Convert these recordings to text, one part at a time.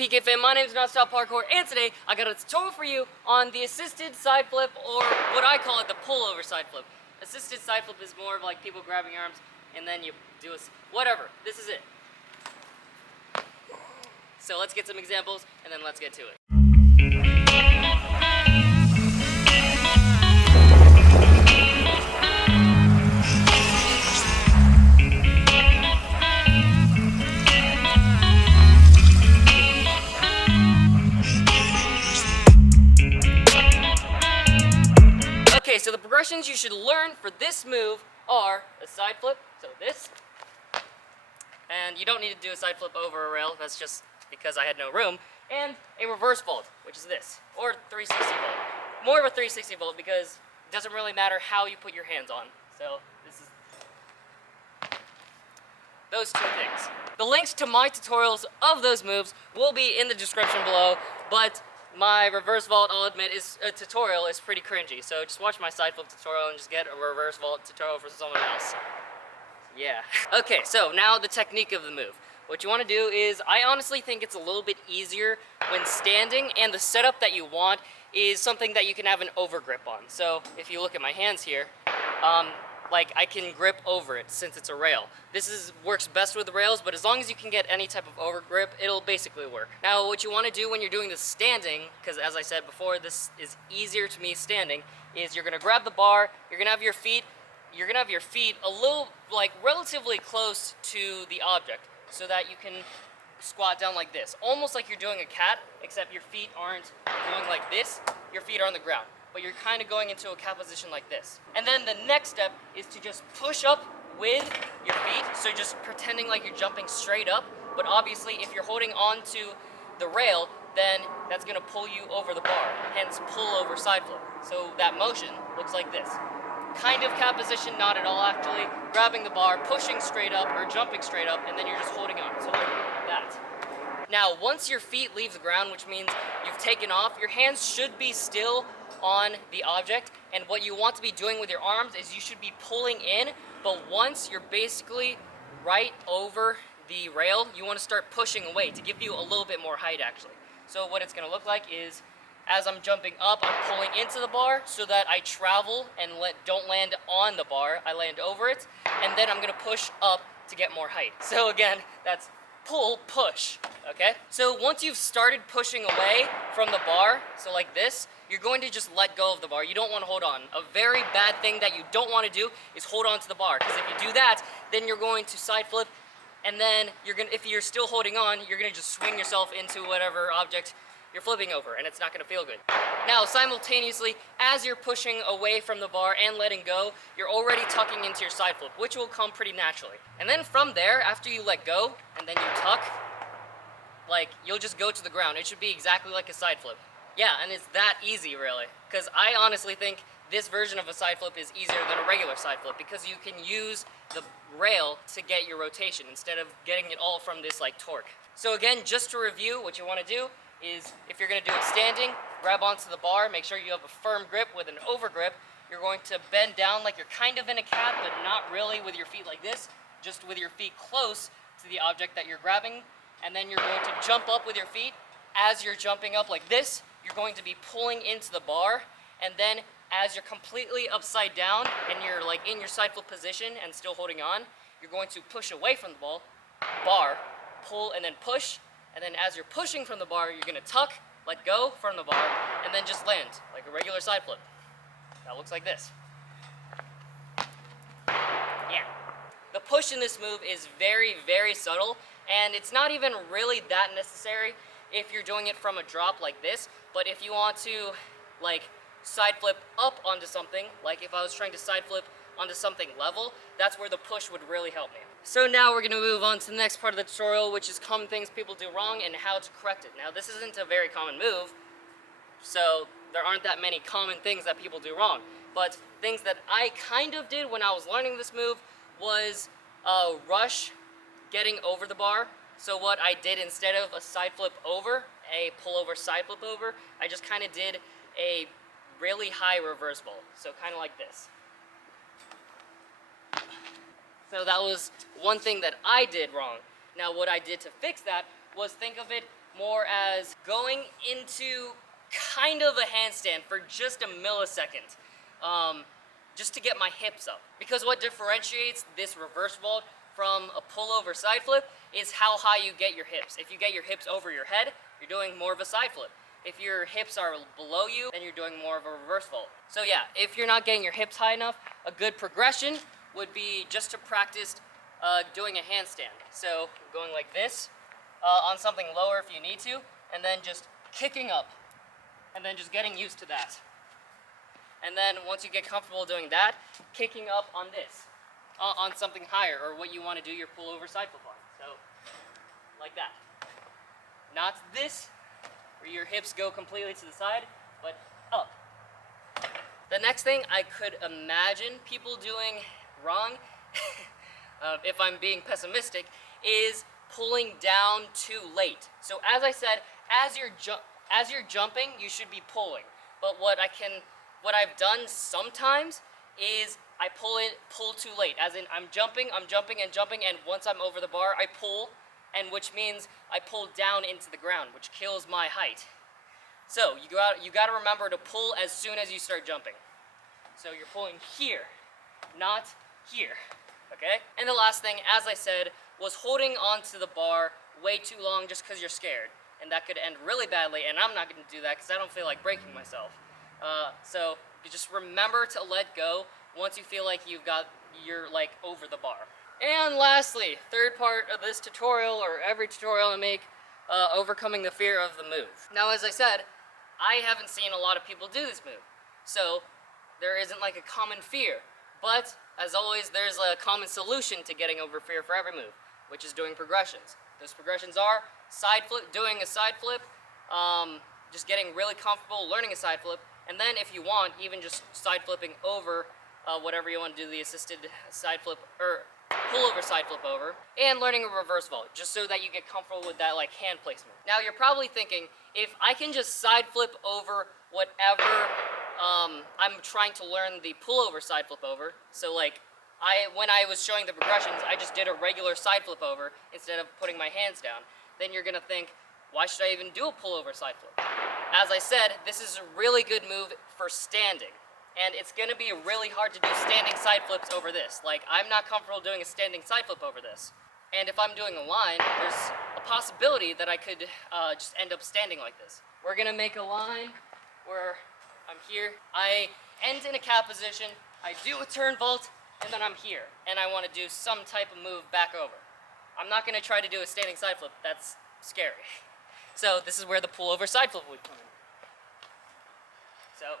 PK fam? My name is Nonstop Parkour, and today I got a tutorial for you on the assisted side flip, or what I call it, the pullover side flip. Assisted side flip is more of like people grabbing your arms and then you do whatever. This is it. So let's get some examples and then let's get to it. Okay, so the progressions you should learn for this move are a side flip, so this, and you don't need to do a side flip over a rail, that's just because I had no room, and a reverse vault, which is this, or 360 vault. More of a 360 vault because it doesn't really matter how you put your hands on, so this is those two things. The links to my tutorials of those moves will be in the description below, but my reverse vault, I'll admit, tutorial is pretty cringy, so just watch my side flip tutorial and just get a reverse vault tutorial for someone else. Yeah. Okay, so now the technique of the move. What you want to do is, I honestly think it's a little bit easier when standing, and the setup that you want is something that you can have an overgrip on. So if you look at my hands here, like I can grip over it since it's a rail. This works best with the rails, but as long as you can get any type of overgrip, it'll basically work. Now what you want to do when you're doing this standing, because as I said before, this is easier to me standing, is you're gonna grab the bar, you're gonna have your feet a little, like relatively close to the object, so that you can squat down like this. Almost like you're doing a cat, except your feet aren't going like this, your feet are on the ground. But you're kind of going into a cat position like this. And then the next step is to just push up with your feet, so just pretending like you're jumping straight up, but obviously if you're holding on to the rail, then that's gonna pull you over the bar, hence pull over side flip. So that motion looks like this. Kind of cat position, not at all actually. Grabbing the bar, pushing straight up, or jumping straight up, and then you're just holding on, so like that. Now, once your feet leave the ground, which means you've taken off, your hands should be still on the object, and what you want to be doing with your arms is you should be pulling in, but once you're basically right over the rail, you want to start pushing away to give you a little bit more height actually. So what it's going to look like is, as I'm jumping up, I'm pulling into the bar so that I travel and don't land on the bar, I land over it, and then I'm going to push up to get more height. So again, that's pull, push, okay? So once you've started pushing away from the bar, so like this, you're going to just let go of the bar. You don't want to hold on. A very bad thing that you don't want to do is hold on to the bar, because if you do that, then you're going to side flip, and then if you're still holding on, you're going to just swing yourself into whatever object you're flipping over, and it's not going to feel good. Now, simultaneously, as you're pushing away from the bar and letting go, you're already tucking into your side flip, which will come pretty naturally. And then from there, after you let go, and then you tuck, like, you'll just go to the ground. It should be exactly like a side flip. Yeah, and it's that easy, really. Because I honestly think this version of a side flip is easier than a regular side flip, because you can use the rail to get your rotation instead of getting it all from this, like, torque. So again, just to review, what you want to do is, if you're going to do it standing, grab onto the bar, make sure you have a firm grip with an overgrip. You're going to bend down like you're kind of in a cat, but not really with your feet like this, just with your feet close to the object that you're grabbing, and then you're going to jump up with your feet. As you're jumping up like this, you're going to be pulling into the bar, and then as you're completely upside down and you're like in your side flip position and still holding on, you're going to push away from the bar, pull and then push. And then as you're pushing from the bar, you're gonna tuck, let go from the bar, and then just land, like a regular side flip. That looks like this. Yeah. The push in this move is very, very subtle, and it's not even really that necessary if you're doing it from a drop like this, but if you want to, like, side flip up onto something, like if I was trying to side flip onto something level, that's where the push would really help me. So now we're going to move on to the next part of the tutorial, which is common things people do wrong and how to correct it. Now this isn't a very common move, so there aren't that many common things that people do wrong. But things that I kind of did when I was learning this move was rush getting over the bar. So what I did, instead of a side flip over, a pull over side flip over, I just kind of did a really high reverse vault. So kind of like this. So that was one thing that I did wrong. Now what I did to fix that was think of it more as going into kind of a handstand for just a millisecond, just to get my hips up. Because what differentiates this reverse vault from a pullover side flip is how high you get your hips. If you get your hips over your head, you're doing more of a side flip. If your hips are below you, then you're doing more of a reverse vault. So yeah, if you're not getting your hips high enough, a good progression would be just to practice doing a handstand. So going like this, on something lower if you need to, and then just kicking up, and then just getting used to that. And then once you get comfortable doing that, kicking up on this, on something higher, or what you want to do your pullover side flip on. So, like that. Not this, where your hips go completely to the side, but up. The next thing I could imagine people doing wrong, if I'm being pessimistic, is pulling down too late. So as I said, as you're jumping, you should be pulling. But what I've done sometimes is I pull too late. As in, I'm jumping, and once I'm over the bar, I pull, and which means I pull down into the ground, which kills my height. So you gotta remember to pull as soon as you start jumping. So you're pulling here, not here, okay? And the last thing, as I said, was holding onto the bar way too long just because you're scared. And that could end really badly, and I'm not gonna do that because I don't feel like breaking myself. So you just remember to let go once you feel like you're like over the bar. And lastly, third part of this tutorial, or every tutorial I make, overcoming the fear of the move. Now, as I said, I haven't seen a lot of people do this move, so there isn't like a common fear. But as always, there's a common solution to getting over fear for every move, which is doing progressions. Those progressions are side flip, doing a side flip, just getting really comfortable learning a side flip, and then if you want, even just side flipping over whatever you want to do, the assisted side flip, or pullover side flip over, and learning a reverse vault, just so that you get comfortable with that like hand placement. Now you're probably thinking, if I can just side flip over whatever I'm trying to learn the pullover side flip over, so like when I was showing the progressions, I just did a regular side flip over instead of putting my hands down, then you're gonna think, why should I even do a pullover side flip? As I said, this is a really good move for standing. And it's gonna be really hard to do standing side flips over this. Like, I'm not comfortable doing a standing side flip over this. And if I'm doing a line, there's a possibility that I could just end up standing like this. We're gonna make a line where I'm here. I end in a cat position, I do a turn vault, and then I'm here. And I wanna do some type of move back over. I'm not gonna try to do a standing side flip, that's scary. So this is where the pullover side flip would come in. So,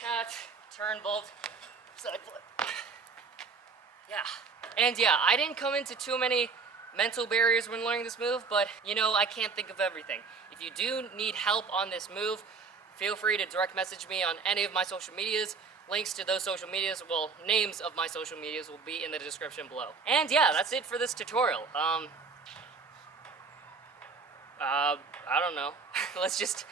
cat, turn vault, side flip. Yeah. And yeah, I didn't come into too many mental barriers when learning this move, but you know, I can't think of everything. If you do need help on this move, feel free to direct message me on any of my social medias. Links to those social medias, well, names of my social medias will be in the description below. And yeah, that's it for this tutorial. I don't know. let's just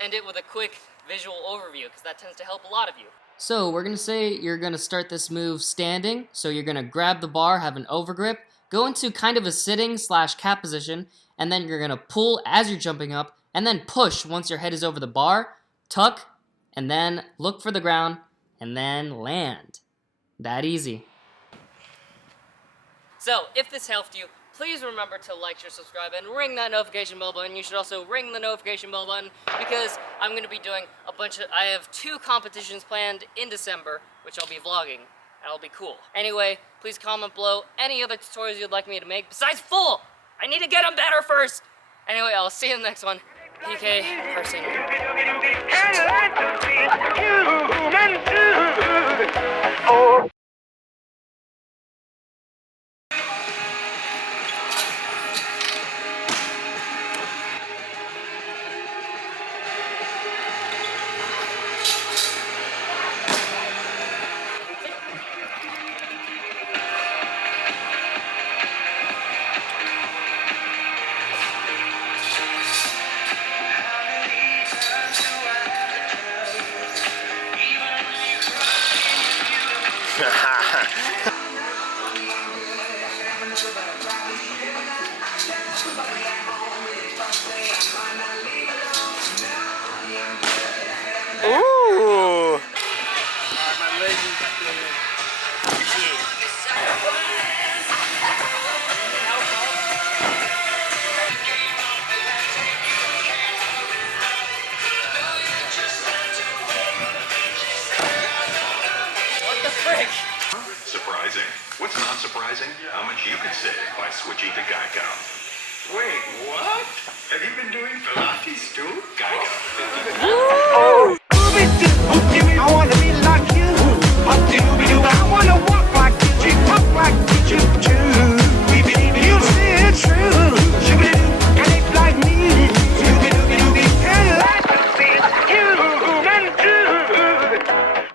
end it with a quick visual overview, because that tends to help a lot of you. So we're gonna say you're gonna start this move standing. So you're gonna grab the bar, have an overgrip, go into kind of a sitting / cat position, and then you're gonna pull as you're jumping up, and then push once your head is over the bar, tuck, and then look for the ground, and then land. That easy. So if this helped you, please remember to like, share, subscribe, and ring that notification bell button. You should also ring the notification bell button, because I'm going to be doing I have 2 competitions planned in December, which I'll be vlogging, and it'll be cool. Anyway, please comment below any other tutorials you'd like me to make, besides full! I need to get them better first! Anyway, I'll see you in the next one. PK, person. leg. Surprising. What's not surprising? How much you could save by switching to Geico. Wait, what? Have you been doing Pilates too? Geico. I wanna be